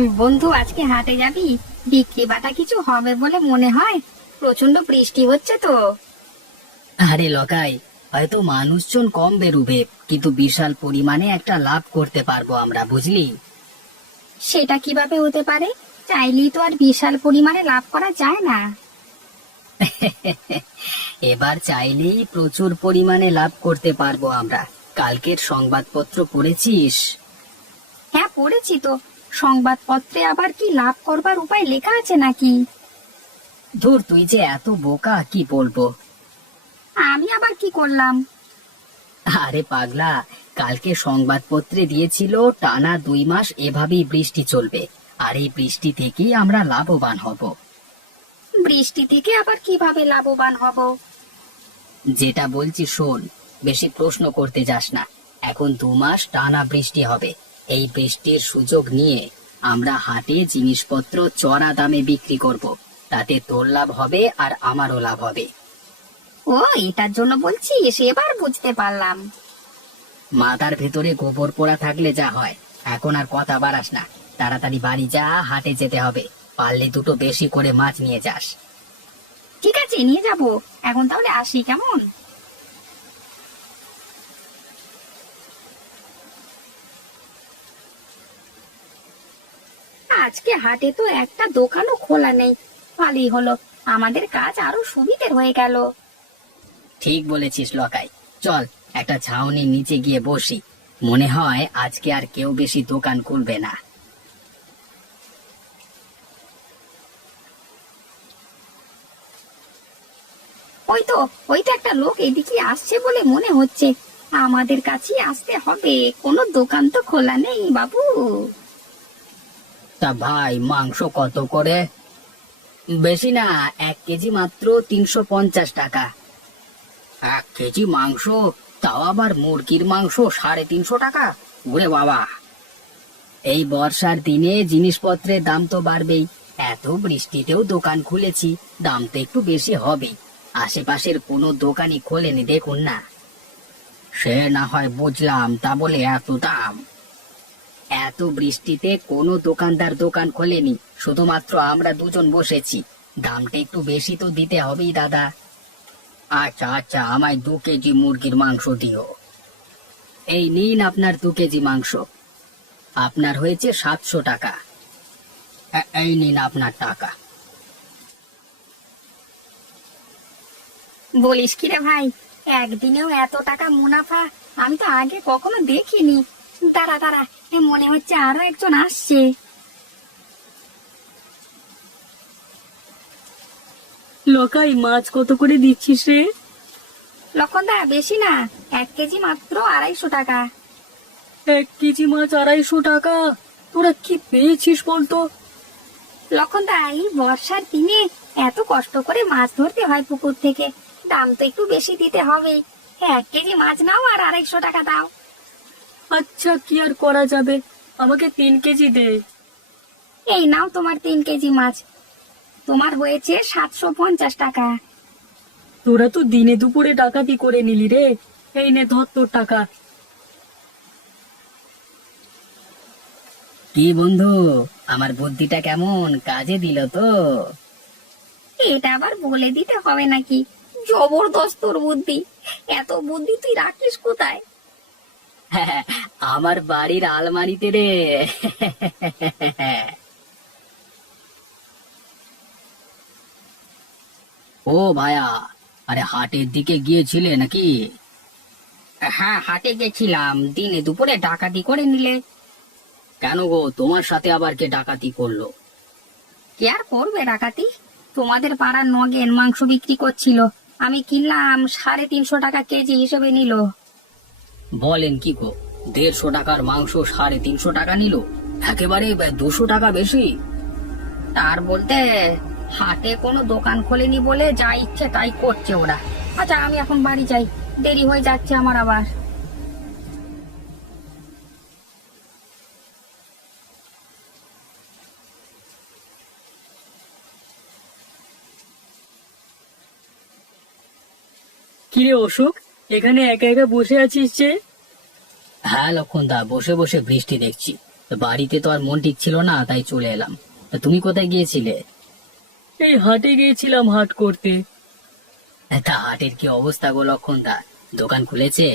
বন্ধু, আজকে হাটে যাবি? বিক্রি বাটা কিছু হবে বলে মনে হয়। প্রচন্ড বৃষ্টি হচ্ছে তো। আরে লকাই, হয়তো মানুষজন কম বেরুবে, কিন্তু বিশাল পরিমাণে একটা লাভ করতে পারবো আমরা, বুঝলি? সেটা কিভাবে হতে পারে? চাইলেই তো আর বিশাল পরিমাণে লাভ করা যায় না। এবার চাইলেই প্রচুর পরিমাণে লাভ করতে পারবো আমরা। কালকের সংবাদপত্র পড়েছিস? হ্যাঁ, পড়েছি তো। সংবাদপত্রে আবার কি লাভ করবার উপায় লেখা আছে নাকি? ধুর, তুই যে এত বোকা, কি বলবো। আমি আবার কি করলাম? আরে পাগলা, কালকে সংবাদপত্রে দিয়েছিল টানা 2 মাস এভাবেই বৃষ্টি চলবে, আর এই বৃষ্টি থেকেই আমরা লাভবান হব। বৃষ্টি থেকে আবার কিভাবে লাভবান হব? যেটা বলছি শোন, বেশি প্রশ্ন করতে যাস না। এখন 2 মাস টানা বৃষ্টি হবে। এই বৃষ্টির সুযোগ নিয়ে আমরা হাটে জিনিসপত্র চড়া দামে বিক্রি করব। তাতে তোর লাভ হবে আর আমারও লাভ হবে। ও, এটার জন্য বলছিস? এবার বুঝতে পারলাম। মাথার ভেতরে গোবর পোড়া থাকলে যা হয়। এখন আর কথা বাড়াস না, তাড়াতাড়ি বাড়ি যা, হাটে যেতে হবে। পারলে দুটো বেশি করে মাছ নিয়ে যাস। ঠিক আছে, নিয়ে যাব। এখন তাহলে আসি, কেমন? আজকে হাটে তো একটা দোকানও খোলা নেই। ভালোই হলো, আমাদের কাজ আরো সুবিধে হয়ে গেল। ঠিক বলেছিস লকাই। চল, একটা ছাউনির নিচে গিয়ে বসি। মনে হয় আজকে আর কেউ বেশি দোকান খুলবে না। ওই তো, ওই তো একটা লোক এদিকে আসছে বলে মনে হচ্ছে। আমাদের কাছে আসতে হবে, কোনো দোকান তো খোলা নেই বাবু। তা ভাই, মাংস কত করে? বেশি না, 1 কেজি মাত্র 350 টাকা। 1 কেজি মাংস? তাও আবার মুরগির মাংস 350 টাকা? ওরে বাবা! এই বর্ষার দিনে জিনিসপত্রের দাম তো বাড়বেই। এত বৃষ্টিতেও দোকান খুলেছি, দাম তো একটু বেশি হবেই। আশেপাশের কোনো দোকানই খোলেনি, দেখুন না। সে না হয় বুঝলাম, তা বলে এত দাম? এত বৃষ্টিতে কোনো দোকানদার দোকান খোলেনি, শুধুমাত্র আমরা দুজন বসেছি। দামটা একটু বেশি তো দিতে হবেই দাদা। আচ্ছা আচ্ছা, আমায় 2 কেজি মুরগির মাংস দিও। এই নিন আপনার 2 কেজি মাংস। আপনার হয়েছে 700 টাকা। এই নিন আপনার টাকা। বলিস কি রে ভাই, একদিনেও এত টাকা মুনাফা আমি তো আগে কখনো দেখিনি। দাঁড়া দাঁড়া, মনে হচ্ছে আরো একজন আসছে। লকাই, মাছ কত করে দিচ্ছিস রে? লক্ষণদা, বেশি না, 1 কেজি মাত্র 250 টাকা। 1 কেজি মাছ 250 টাকা? তোরা কি পেয়েছিস বলতো? লক্ষণদা, এই বর্ষার দিনে এত কষ্ট করে মাছ ধরতে হয় পুকুর থেকে, দাম তো একটু বেশি দিতে হবেই। 1 কেজি মাছ নাও আর 250 টাকা দাও। আচ্ছা, কি আর করা যাবে, আমাকে 3 কেজি দে। এই নাও তোমার 3 কেজি মাছ। তোমার হয়েছে 750 টাকা। তোরা তো দিনে দুপুরে ডাকাতি করে নিলি রে। এই নে, ধর তোর টাকা। কি বন্ধু, আমার বুদ্ধিটা কেমন কাজে দিল তো? এটা আবার বলে দিতে হবে নাকি? জবরদস্ত তোর বুদ্ধি। এত বুদ্ধি তুই রাখিস কোথায়? আমার বাড়ির আলমারিতে রে। ও ভায়া, আরে হাটের দিকে গিয়েছিলে নাকি? হ্যাঁ, হাটে গেছিলাম, দিনে দুপুরে ডাকাতি করে নিলে। কেন গো, তোমার সাথে আবার কে ডাকাতি করলো? কে আর করবে ডাকাতি? তোমাদের পাড়ার নগেন মাংস বিক্রি করছিল, আমি কিনলাম, 350 টাকা কেজি হিসেবে নিল। বলেন কি গো, 150 টাকার মাংস 350 টাকা নিল? একেবারে 200 টাকা বেশি। তার বলতে, হাটে কোনো দোকান খোলেনি বলে যা ইচ্ছে তাই করছে ওরা। আচ্ছা, আমি এখন বাড়ি যাই, দেরি হয়ে যাচ্ছে আমার আবার। কিরে অশোক, এখানে একা একা বসে আছিস যে? হ্যাঁ লক্ষণ দা, বসে বসে বৃষ্টি দেখছি। বাড়িতে তো আর মন ঠিক ছিল না, তাই চলে এলাম। তা তুমি কোথায় গিয়েছিলে? এই হাটে গিয়েছিলাম হাট করতে। তা হাটের কি অবস্থা গো লক্ষণদা, দোকান খুলেছে?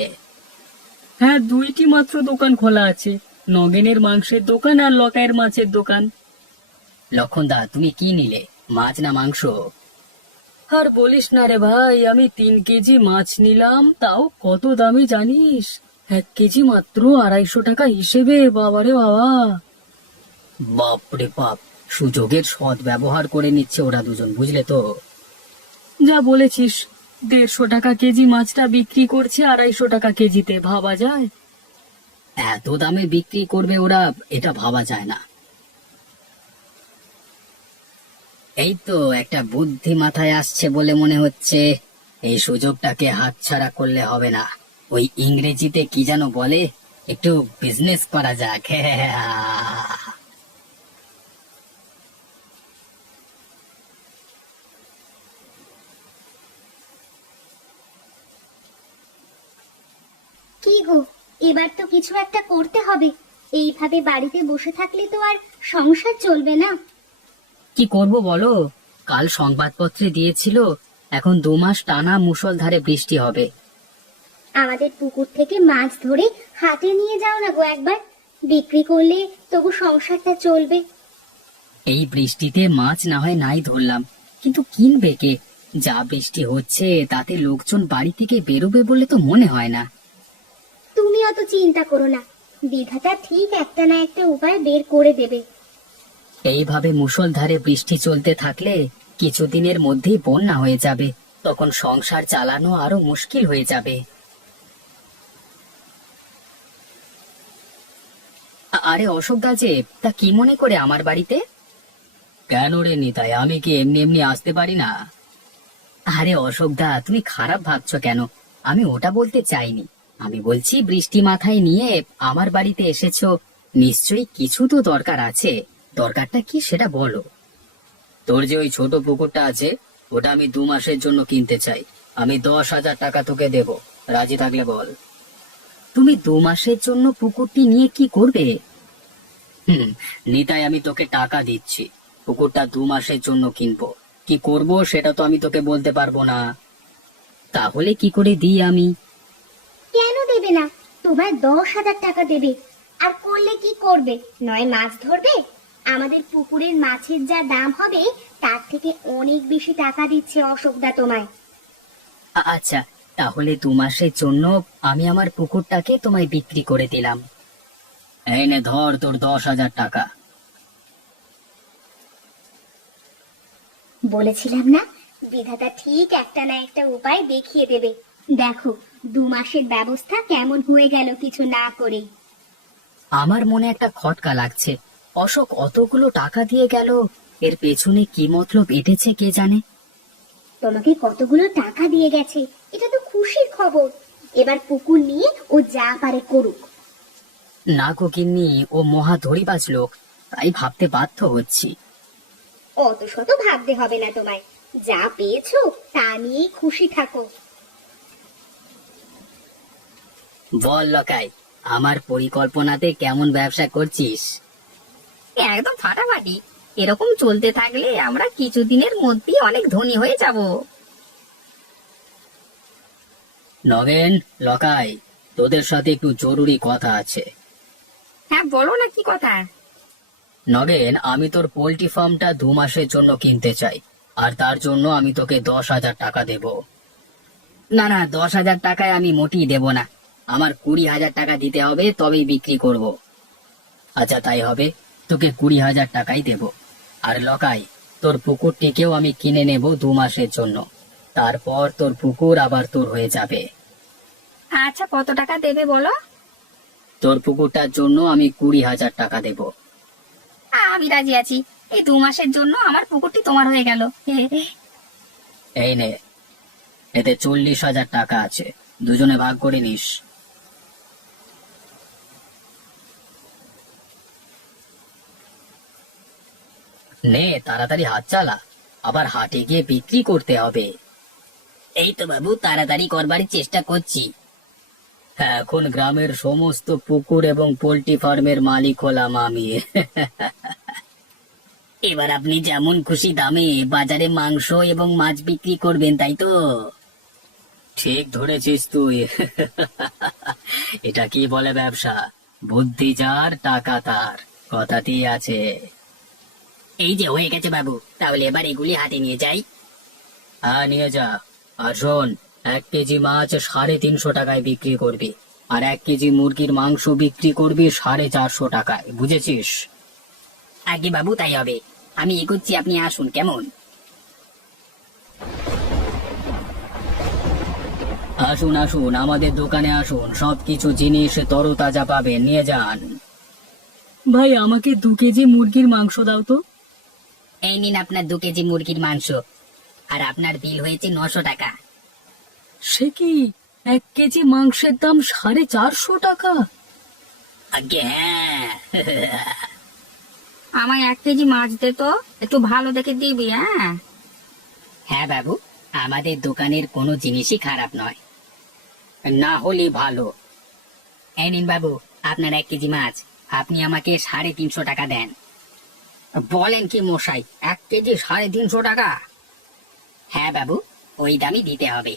হ্যাঁ, দুইটি মাত্র দোকান খোলা আছে, নগেনের মাংসের দোকান আর লকায়ের মাছের দোকান। লক্ষণদা, তুমি কি নিলে, মাছ না মাংস? আর বলিস না রে ভাই, আমি 3 কেজি মাছ নিলাম, তাও কত দামি জানিস? 1 কেজি মাত্র 250 টাকা হিসেবে, বাবারে বাবা। বাপ রে বাপ, সুযোগের সৎ ব্যবহার করে নিচ্ছে ওরা দুজন, বুঝলে তো? যা বলেছিস, 150 টাকা কেজি মাছটা বিক্রি করছে 250 টাকা কেজিতে, ভাবা যায়? এত দামে বিক্রি করবে ওরা, এটা ভাবা যায় না। এই তো একটা বুদ্ধি মাথায় আসছে বলে মনে হচ্ছে, এই সুযোগটাকে হাতছাড়া করলে হবে না। ওই ইংরেজিতে কি যেন বলে, একটু বিজনেস করা যাক। কি গো, এবার তো কিছু একটা করতে হবে। এইভাবে বাড়িতে বসে থাকলে তো আর সংসার চলবে না। কি করব বলো, কাল সংবাদপত্রে দিয়েছিল এখন 2 মাস টানা মুষলধারে বৃষ্টি হবে। আমাদের পুকুর থেকে মাছ ধরে হাটে নিয়ে যাও না গো একবার, বিক্রি করলে তবু সংসারটা চলবে। এই বৃষ্টিতে মাছ না হয় নাই ধরলাম, কিন্তু কিনবে কে? যা বৃষ্টি হচ্ছে তাতে লোকজন বাড়ি থেকে বেরোবে বলে তো মনে হয় না। তুমি অত চিন্তা করো না, বিধাতা ঠিক একটা না একটা উপায় বের করে দেবে। এইভাবে মুষলধারে বৃষ্টি চলতে থাকলে কিছুদিনের মধ্যেই বন্যা হয়ে যাবে, তখন সংসার চালানো আরো মুশকিল হয়ে যাবে। আরে অশোক দা যে, তা কি মনে করে আমার বাড়িতে? কেন রে নিতাই, আমি কি এমনি এমনি আসতে পারি না? আরে অশোক দা, তুমি খারাপ ভাবছো কেন? আমি ওটা বলতে চাইনি। আমি বলছি বৃষ্টি মাথায় নিয়ে আমার বাড়িতে এসেছো, নিশ্চয়ই কিছু তো দরকার আছে। দরকারটা কি সেটা বলো। তোর যে ওই ছোট পুকুরটা আছে, ওটা আমি 2 মাসের জন্য কিনতে চাই। আমি 10,000 টাকা তোকে দেব, রাজি থাকলে বল। তুমি 2 মাসের জন্য পুকুরটি নিয়ে কি করবে? নিতাই, আমি তোকে টাকা দিচ্ছি, পুকুরটা 2 মাসের জন্য কিনবো। কি করব সেটা তো আমি তোকে বলতে পারবো না। তাহলে কি করে দিই আমি? কেন দেবে না? তোমার 10,000 টাকা দেবে। আর করলে কি করবে? নয় মাছ ধরবে। আমাদের পুকুরের মাছের যা দাম হবে তার থেকে অনেক বেশি টাকা দিচ্ছে অশোকদা তোমায়। আচ্ছা, তাহলে 2 মাসের জন্য আমি আমার পুকুরটাকে তোমায় বিক্রি করে দিলাম। এই নে ধর তোর 10,000 টাকা। বলেছিলাম না, বিধাতা ঠিক একটা না একটা উপায় দেখিয়ে দেবে। দেখো, 2 মাসের ব্যবস্থা কেমন হয়ে গেল কিছু না করেই। আমার মনে একটা খটকা লাগছে, অশোক অতগুলো টাকা দিয়ে গেল, এর পেছনে কি মতলব এঁটেছে কে জানে। তোমাকে কতগুলো টাকা দিয়ে গেছে, এটা তো খুশির খবর। এবার পুকুর নিয়ে ও যা পারে করুক। না গো গিন্নি, ও মহা ধরিবাজ লোক, তাই ভাবতে বাধ্য হচ্ছি। অত শত ভাবতে হবে না তোমায়, যা পেয়েছো তা নিয়েই খুশি থাকো। বল লকাই, আমার পরিকল্পনাতে কেমন ব্যবসা করছিস? একদম ফাটাফাটি। এরকম চলতে থাকলে আমরা কিছুদিনের মধ্যেই অনেক ধনী হয়ে যাব। নগেন, লকাই, তোদের সাথে একটু জরুরি কথা আছে। হ্যাঁ বলো না, কি কথা? নগেন, আমি তোর পোল্ট্রি ফার্মটা 2 মাসের জন্য কিনতে চাই, আর তার জন্য আমি তোকে 10,000 টাকা দেব। না না, 10,000 টাকায় আমি মোটেই দেব না, আমার 20,000 টাকা দিতে হবে, তবেই বিক্রি করব। আচ্ছা তাই হবে, তোকে 20,000 টাকাই দেব। আর লকাই, তোর পুকুরটিকেও আমি কিনে নেব 2 মাসের জন্য, তারপর তোর পুকুর আবার তোর হয়ে যাবে। আচ্ছা, কত টাকা দেবে বলো? তোর পুকুরটার জন্য আমি 20,000 টাকা দেব। আমি রাজি আছি। এই 2 মাসের জন্য আমার পুকুরটি তোমার হয়ে গেল। এই নে, এতে 40,000 টাকা আছে, দুজনে ভাগ করে নিস। নে তাড়াতাড়ি হাত চালা, আবার হাটে গিয়ে বিক্রি করতে হবে। এই তো বাবু, তাড়াতাড়ি করবার চেষ্টা করছি। এখন গ্রামের সমস্ত পুকুর এবং পোল্ট্রি ফার্মের মালিক হলাম আমি। এবার আপনি যেমন খুশি দামে বাজারে মাংস এবং মাছ বিক্রি করবেন, তাই তো? ঠিক ধরেছিস তুই। এটা কি বলে ব্যবসা? বুদ্ধি যার টাকা তার, কথাতেই আছে। এই যে হয়ে গেছে বাবু, তাহলে এবার এগুলি হাতে নিয়ে যাই। হ্যাঁ, নিয়ে যা। আর শোন, 1 কেজি মাছ 350 টাকায় বিক্রি করবি, আর 1 কেজি মুরগির মাংস বিক্রি করবি 450 টাকায়, বুঝেছিস? আগে বাবু, তাই হবে। আমি এগোচ্ছি, আপনি আসুন কেমন? আসুন আসুন, আমাদের দোকানে আসুন, সবকিছু জিনিস তরতাজা পাবেন, নিয়ে যান। ভাই আমাকে 2 কেজি মুরগির মাংস দাও তো। এই নিন আপনার 2 কেজি মুরগির মাংস, আর আপনার বিল হয়েছে 900 টাকা। সে কি, 1 কেজি মাংসের দাম 450 টাকা? আগে হ্যাঁ। আমায় 1 কেজি মাছ দে তো, একটু ভালো দেখে দিবি। হ্যাঁ হ্যাঁ বাবু, আমাদের দোকানের কোনো জিনিসই খারাপ নয়, না হলে ভালো। এই নিন বাবু আপনার 1 কেজি মাছ, আপনি আমাকে 350 টাকা দেন। বলেন কি মশাই, 1 কেজি 350 টাকা? হ্যাঁ বাবু, ওই দামই দিতে হবে।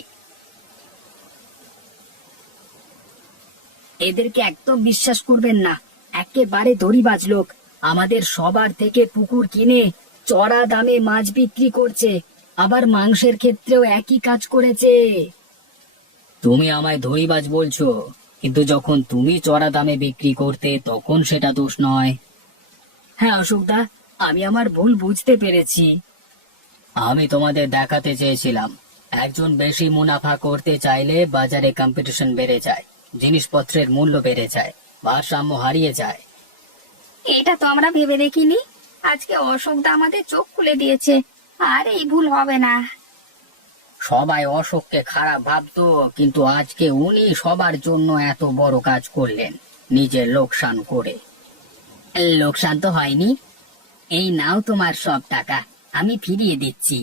এদেরকে একদম বিশ্বাস করবেন না, একেবারে দড়িবাজ লোক। আমাদের সবার থেকে পুকুর কিনে চড়া দামে মাছ বিক্রি করছে, আবার মাংসের ক্ষেত্রেও একই কাজ করেছে। তুমি আমায় দড়িবাজ বলছো, কিন্তু যখন তুমি চড়া দামে বিক্রি করতে তখন সেটা দোষ নয়। হ্যাঁ অশোকদা, আমি আমার ভুল বুঝতে পেরেছি। আমি তোমাদের দেখাতে চেয়েছিলাম, একজন বেশি মুনাফা করতে চাইলে বাজারে কম্পিটিশন বেড়ে যায়, জিনিসপত্রের মূল্য বেড়ে যায়, ভারসাম্য হারিয়ে যায়। এটা তো আমরা ভেবে দেখিনি। আজকে অশোকদা আমাদের চোখ খুলে দিয়েছে, আর এই ভুল হবে না। সবাই অশোককে খারাপ ভাবতো, কিন্তু আজকে উনি সবার জন্য এত বড় কাজ করলেন, নিজের লোকসান করে। লোকসান তো হয়নি, এই নাও তোমার সব টাকা, আমি ফিরিয়ে দিচ্ছি।